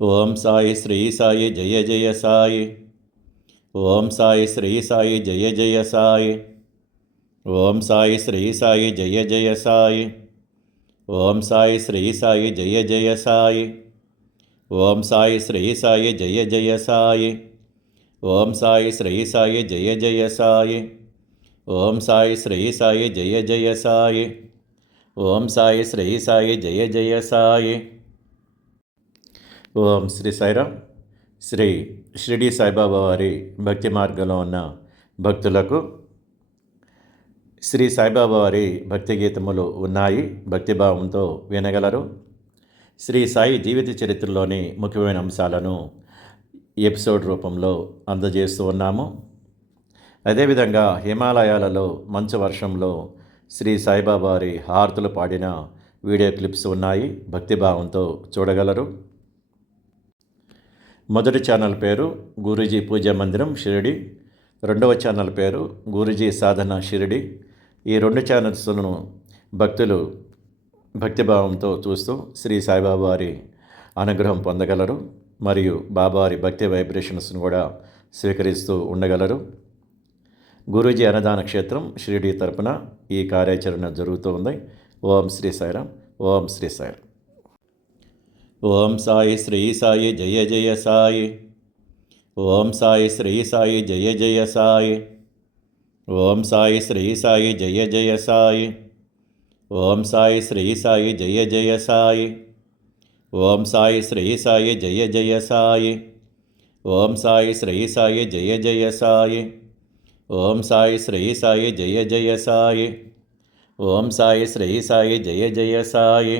ఓం సాయి శ్రీ సాయి జయ జయ సాయి. ఓం సాయి శ్రీ సాయి జయ జయ సాయి. ఓం సాయి శ్రీ సాయి జయ జయ సాయి. ఓం సాయి శ్రీ సాయి జయ జయ సాయి. ఓం సాయి శ్రీ సాయి జయ జయ సాయి. ఓం సాయి శ్రీ సాయి జయ జయ సాయి. ఓం సాయి శ్రీ సాయి జయ జయ సాయి. ఓం సాయి శ్రీ సాయి జయ జయ సాయి. ఓం శ్రీ సాయిరామ్. శ్రీ షిరిడి సాయిబాబా వారి భక్తి మార్గంలో ఉన్న భక్తులకు శ్రీ సాయిబాబా వారి భక్తి గీతములు ఉన్నాయి, భక్తిభావంతో వినగలరు. శ్రీ సాయి జీవిత చరిత్రలోని ముఖ్యమైన అంశాలను ఎపిసోడ్ రూపంలో అందజేస్తూ ఉన్నాము. అదేవిధంగా హిమాలయాలలో మంచు వర్షంలో శ్రీ సాయిబాబా వారి హారతులు పాడిన వీడియో క్లిప్స్ ఉన్నాయి, భక్తిభావంతో చూడగలరు. మొదటి ఛానల్ పేరు గురూజీ పూజా మందిరం షిరిడి, రెండవ ఛానల్ పేరు గురూజీ సాధన షిరిడి. ఈ రెండు ఛానల్స్ను భక్తులు భక్తిభావంతో చూస్తూ శ్రీ సాయిబాబా వారి అనుగ్రహం పొందగలరు మరియు బాబావారి భక్తి వైబ్రేషన్స్ను కూడా స్వీకరిస్తూ ఉండగలరు. గురూజీ అన్నదాన క్షేత్రం షిరిడి తరపున ఈ కార్యాచరణ జరుగుతూ ఉంది. ఓం శ్రీ సాయిరామ్. ఓం శ్రీ సాయిరామ్. ఓం సాయి శ్రీ సాయి జయ జయ సాయి. ఓం సాయి శ్రీ సాయి జయ జయ సాయి. ఓం సాయి శ్రీ సాయి జయ జయ సాయి. ఓం సాయి శ్రీ సాయి జయ జయ సాయి. ఓం సాయి శ్రీ సాయి జయ జయ సాయి. ఓం సాయి శ్రీ సాయి జయ జయ సాయి. ఓం సాయి శ్రీ సాయి జయ జయ సాయి. ఓం సాయి శ్రీ సాయి జయ జయ సాయి.